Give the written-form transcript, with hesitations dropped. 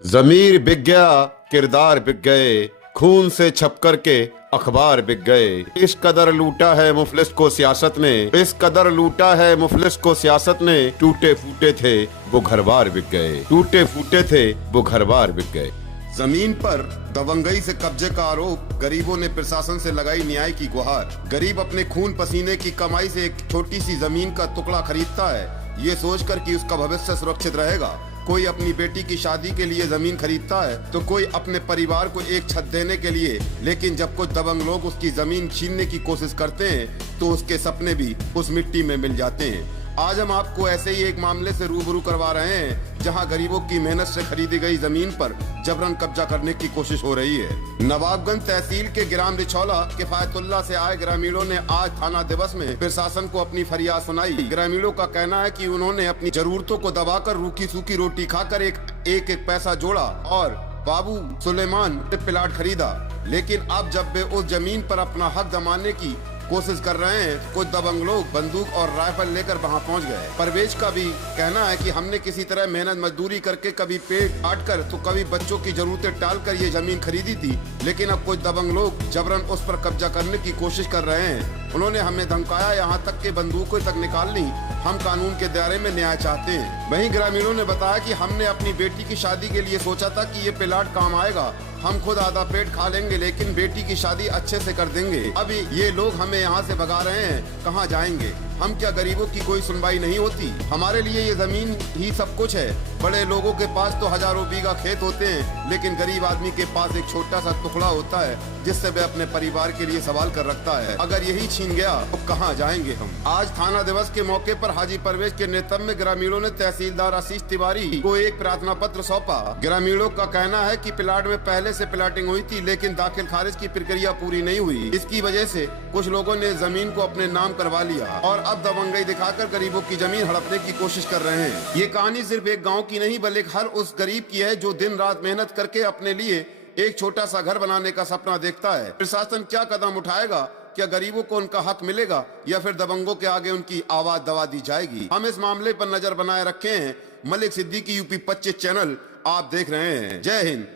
जमीर बिक गया, किरदार बिक गए, खून से छप कर के अखबार बिक गए। इस कदर लूटा है मुफलिस को सियासत ने, इस कदर लूटा है मुफलिस को सियासत ने। टूटे फूटे थे वो घर बार बिक गए, टूटे फूटे थे वो घर बार बिक गए। जमीन पर दबंगई से कब्जे का आरोप, गरीबों ने प्रशासन से लगाई न्याय की गुहार। गरीब अपने खून पसीने की कमाई से एक छोटी सी जमीन का टुकड़ा खरीदता है, ये सोचकर कि उसका भविष्य सुरक्षित रहेगा। कोई अपनी बेटी की शादी के लिए जमीन खरीदता है तो कोई अपने परिवार को एक छत देने के लिए। लेकिन जब कुछ दबंग लोग उसकी जमीन छीनने की कोशिश करते हैं तो उसके सपने भी उस मिट्टी में मिल जाते हैं। आज हम आपको ऐसे ही एक मामले से रूबरू करवा रहे हैं जहां गरीबों की मेहनत से खरीदी गई जमीन पर जबरन कब्जा करने की कोशिश हो रही है। नवाबगंज तहसील के ग्राम रिछौला किफायतुल्लाह से आए ग्रामीणों ने आज थाना दिवस में प्रशासन को अपनी फरियाद सुनाई। ग्रामीणों का कहना है कि उन्होंने अपनी जरूरतों को दबाकर रूखी सूखी रोटी खाकर एक पैसा जोड़ा और बाबू सुलेमान ने प्लाट खरीदा। लेकिन अब जब वे उस जमीन पर अपना हक जमाने की कोशिश कर रहे हैं, कुछ दबंग लोग बंदूक और राइफल लेकर वहां पहुंच गए। परवेज का भी कहना है कि हमने किसी तरह मेहनत मजदूरी करके कभी पेट काट कर तो कभी बच्चों की जरूरतें टाल कर ये जमीन खरीदी थी, लेकिन अब कुछ दबंग लोग जबरन उस पर कब्जा करने की कोशिश कर रहे हैं। उन्होंने हमें धमकाया, यहाँ तक के बंदूकों तक निकाल ली। हम कानून के दायरे में न्याय चाहते हैं। वहीं ग्रामीणों ने बताया कि हमने अपनी बेटी की शादी के लिए सोचा था कि ये प्लाट काम आएगा, हम खुद आधा पेट खा लेंगे लेकिन बेटी की शादी अच्छे से कर देंगे। अब ये लोग हमें यहाँ से भगा रहे हैं, कहाँ जाएंगे हम? क्या गरीबों की कोई सुनवाई नहीं होती? हमारे लिए ये जमीन ही सब कुछ है। बड़े लोगों के पास तो हजारों बीघा खेत होते हैं, लेकिन गरीब आदमी के पास एक छोटा सा टुकड़ा होता है जिससे वह अपने परिवार के लिए सवाल कर रखता है। अगर यही छीन गया तो कहाँ जाएंगे हम? आज थाना दिवस के मौके पर हाजी परवेज के नेतृत्व में ग्रामीणों ने तहसीलदार आशीष तिवारी को एक प्रार्थना पत्र सौंपा। ग्रामीणों का कहना है कि प्लाट में पहले से प्लाटिंग हुई थी, लेकिन दाखिल खारिज की प्रक्रिया पूरी नहीं हुई। इसकी वजह से कुछ लोगों ने जमीन को अपने नाम करवा लिया और अब दबंगई दिखाकर गरीबों की जमीन हड़पने की कोशिश कर रहे हैं। ये कहानी सिर्फ एक गाँव की नहीं बल्कि हर उस गरीब की है जो दिन रात मेहनत करके अपने लिए एक छोटा सा घर बनाने का सपना देखता है। प्रशासन क्या कदम उठाएगा? क्या गरीबों को उनका हक मिलेगा या फिर दबंगों के आगे उनकी आवाज दबा दी जाएगी? हम इस मामले पर नजर बनाए रखे हैं। मलिक सिद्दीकी, यूपी 25 चैनल आप देख रहे हैं। जय हिंद।